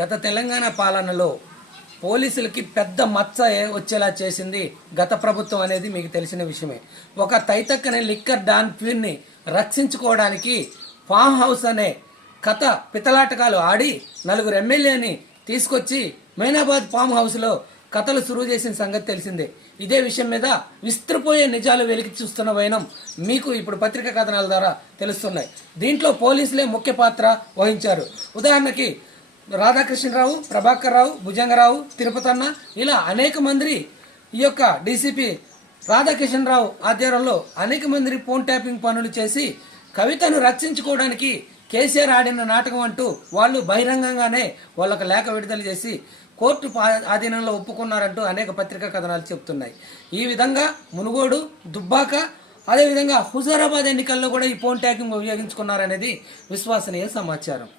గత తెలంగాణ పాలనలో పోలీసులకి పెద్ద మచ్చ వచ్చేలా చేసింది గత ప్రభుత్వం అనేది మీకు తెలిసిన విషయమే. ఒక తైతక్కని లిక్కర్ డాన్ క్వీన్ని రక్షించుకోవడానికి ఫామ్ హౌస్ అనే కథ పితలాటకాలు ఆడి 4 ఎమ్మెల్యేని తీసుకొచ్చి మైనాబాద్ ఫామ్ హౌస్లో కథలు సురువు చేసిన సంగతి తెలిసిందే. ఇదే విషయం మీద విస్తృపోయే నిజాలు వెలికి చూస్తున్న వైనం మీకు ఇప్పుడు పత్రికా కథనాల ద్వారా తెలుస్తున్నాయి. దీంట్లో పోలీసులే ముఖ్య పాత్ర వహించారు. ఉదాహరణకి రాధాకృష్ణరావు, ప్రభాకర్ రావు, భుజంగరావు, తిరుపతన్న ఇలా అనేక మంది ఈ యొక్క డీసీపీ రాధాకృష్ణరావు ఆధ్వర్యంలో అనేక మంది ఫోన్ ట్యాపింగ్ పనులు చేసి కవితను రక్షించుకోవడానికి కేసీఆర్ ఆడిన నాటకం అంటూ వాళ్ళు బహిరంగంగానే వాళ్ళకు లేఖ విడుదల చేసి కోర్టు ఆధీనంలో ఒప్పుకున్నారంటూ అనేక పత్రికా కథనాలు చెప్తున్నాయి. ఈ విధంగా మునుగోడు, దుబ్బాక అదేవిధంగా హుజూరాబాద్ ఎన్నికల్లో కూడా ఈ ఫోన్ ట్యాగింగ్ ఉపయోగించుకున్నారనేది విశ్వసనీయ సమాచారం.